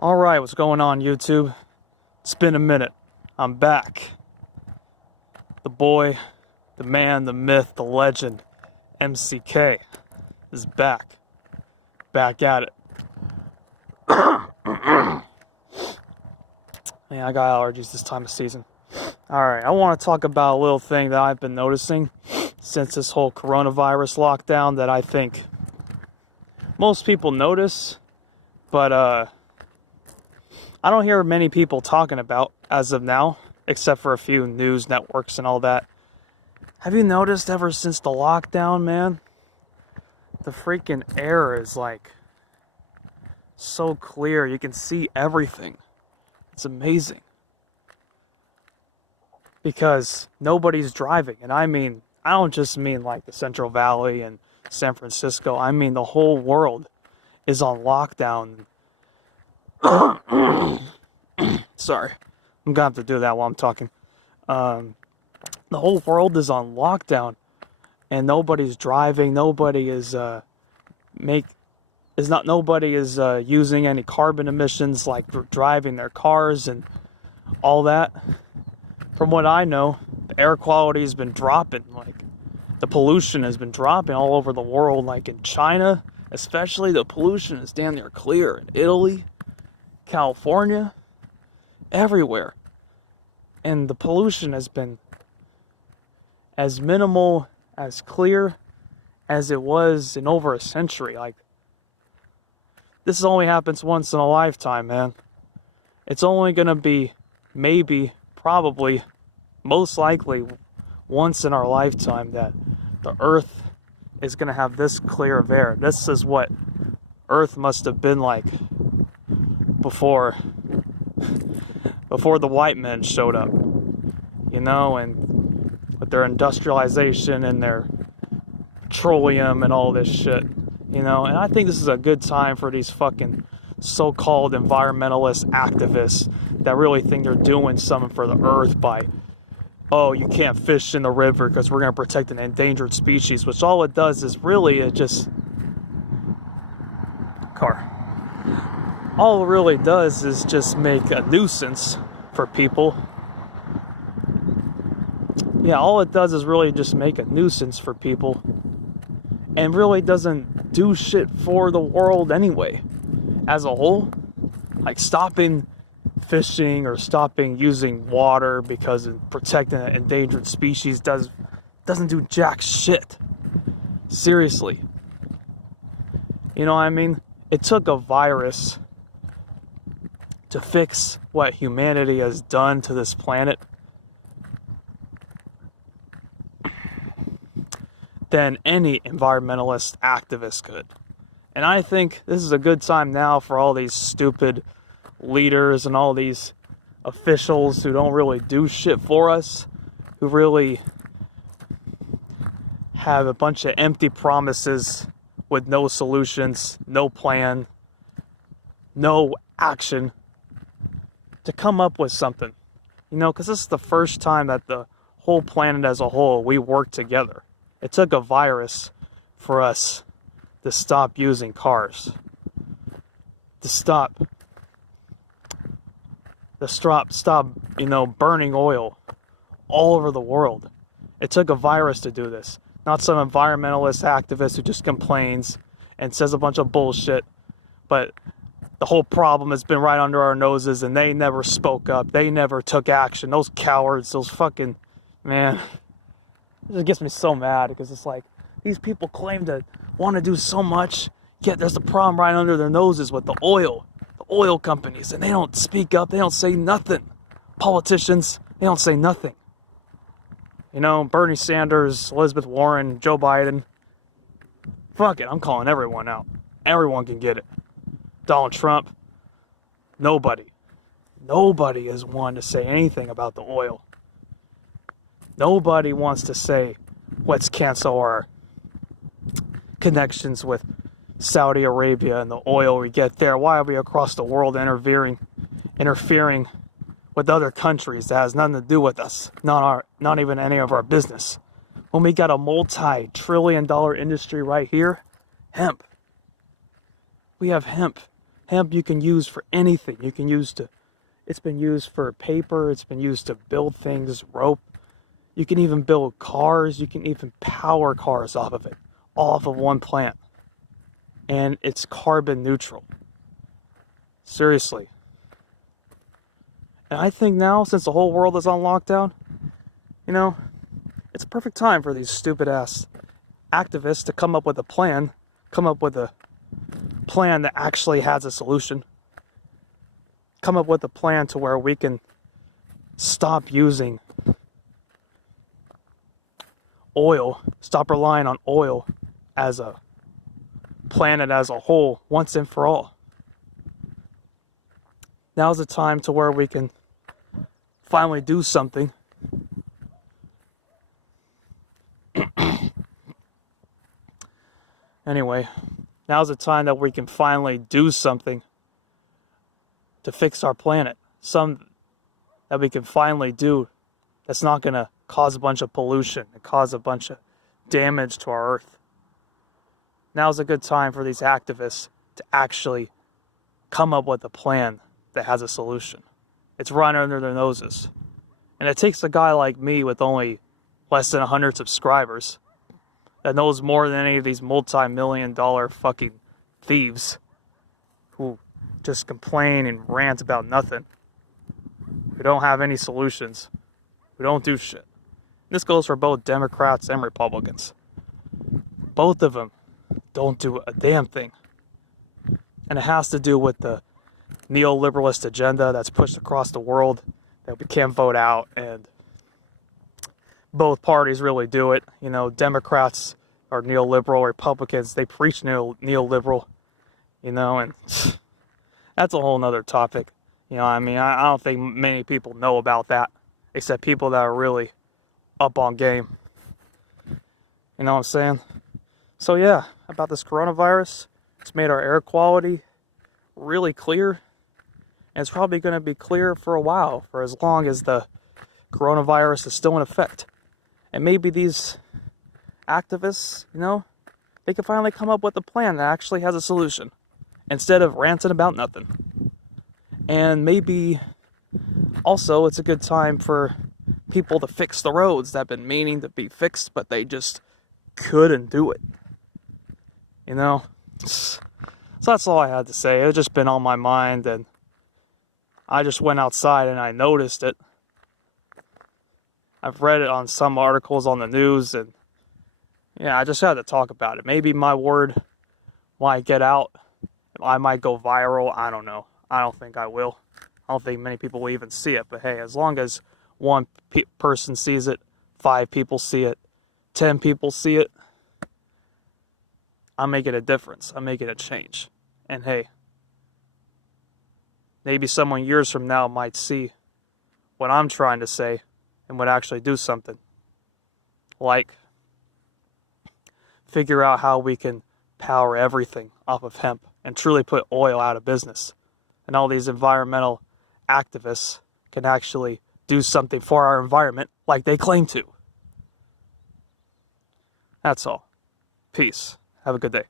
Alright, what's going on, YouTube? It's been a minute. I'm back. The boy, the man, the myth, the legend, MCK is back. Back at it. Man, I got allergies this time of season. Alright, I want to talk about a little thing that I've been noticing since this whole coronavirus lockdown that I think most people notice, but I don't hear many people talking about as of now, except for a few news networks and all that. Have you noticed ever since the lockdown, man? The freaking air is like so clear. You can see everything. It's amazing. Because nobody's driving. And I don't just mean like the Central Valley and San Francisco. I mean the whole world is on lockdown. Sorry, I'm gonna have to do that while I'm talking. The whole world is on lockdown, and nobody's driving. Nobody is using any carbon emissions like driving their cars and all that. From what I know, the air quality has been dropping. Like the pollution has been dropping all over the world. Like in China, especially, the pollution is damn near clear. In Italy, California, everywhere. And the pollution has been as minimal, as clear as it was in over a century. Like, this only happens once in a lifetime, man. It's only gonna be maybe, probably, most likely once in our lifetime that the earth is gonna have this clear of air. This is what earth must have been like before the white men showed up, and with their industrialization and their petroleum and all this shit, and I think this is a good time for these fucking so-called environmentalist activists that really think they're doing something for the earth by, oh, you can't fish in the river because we're going to protect an endangered species, which all it does is really, all it really does is just make a nuisance for people. Yeah, all it does is really just make a nuisance for people and really doesn't do shit for the world anyway. As a whole, like stopping fishing or stopping using water because of protecting an endangered species doesn't do jack shit. Seriously. You know what I mean? It took a virus to fix what humanity has done to this planet than any environmentalist activist could. And I think this is a good time now for all these stupid leaders and all these officials who don't really do shit for us, who really have a bunch of empty promises with no solutions, no plan, no action, to come up with something. Because this is the first time that the whole planet as a whole, we work together. It took a virus for us to stop using cars, to stop burning oil all over the world. It took a virus to do this, not some environmentalist activist who just complains and says a bunch of bullshit, but the whole problem has been right under our noses and they never spoke up. They never took action. Those cowards, those fucking, man, it just gets me so mad because it's like, these people claim to want to do so much, yet there's a problem right under their noses with the oil companies, and they don't speak up. They don't say nothing. Politicians, they don't say nothing. Bernie Sanders, Elizabeth Warren, Joe Biden. Fuck it, I'm calling everyone out. Everyone can get it. Donald Trump. Nobody is one to say anything about the oil. Nobody wants to say, let's cancel our connections with Saudi Arabia and the oil we get there. Why are we across the world interfering with other countries that has nothing to do with us? Not even any of our business. When we got a multi-trillion-dollar industry right here, hemp. We have hemp Hemp you can use for anything. It's been used for paper, it's been used to build things, rope. You can even build cars, you can even power cars off of it, all off of one plant. And it's carbon neutral. Seriously. And I think now, since the whole world is on lockdown, it's a perfect time for these stupid ass activists to come up with a plan that actually has a solution. Come up with a plan to where we can stop using oil, stop relying on oil as a planet as a whole once and for all. Now's the time to where we can finally do something. Anyway, now's the time that we can finally do something to fix our planet. Some that we can finally do that's not going to cause a bunch of pollution and cause a bunch of damage to our earth. Now's a good time for these activists to actually come up with a plan that has a solution. It's right under their noses. And it takes a guy like me with only less than 100 subscribers that knows more than any of these multi-million-dollar fucking thieves who just complain and rant about nothing. We don't have any solutions. We don't do shit. This goes for both Democrats and Republicans. Both of them don't do a damn thing. And it has to do with the neoliberalist agenda that's pushed across the world that we can't vote out, and both parties really do it. Democrats are neoliberal, Republicans, they preach neoliberal, and that's a whole nother topic. I don't think many people know about that, except people that are really up on game. You know what I'm saying? So yeah, about this coronavirus, it's made our air quality really clear, and it's probably going to be clear for a while, for as long as the coronavirus is still in effect. And maybe these activists, they can finally come up with a plan that actually has a solution, instead of ranting about nothing. And maybe also it's a good time for people to fix the roads that have been meaning to be fixed, but they just couldn't do it. So that's all I had to say. It's just been on my mind, and I just went outside and I noticed it. I've read it on some articles on the news, and yeah, I just had to talk about it. Maybe my word might get out. I might go viral. I don't know. I don't think I will. I don't think many people will even see it. But hey, as long as one person sees it, 5 people see it, 10 people see it, I'm making a difference. I'm making a change. And hey, maybe someone years from now might see what I'm trying to say and would actually do something. Like figure out how we can power everything off of hemp and truly put oil out of business. And all these environmental activists can actually do something for our environment like they claim to. That's all. Peace. Have a good day.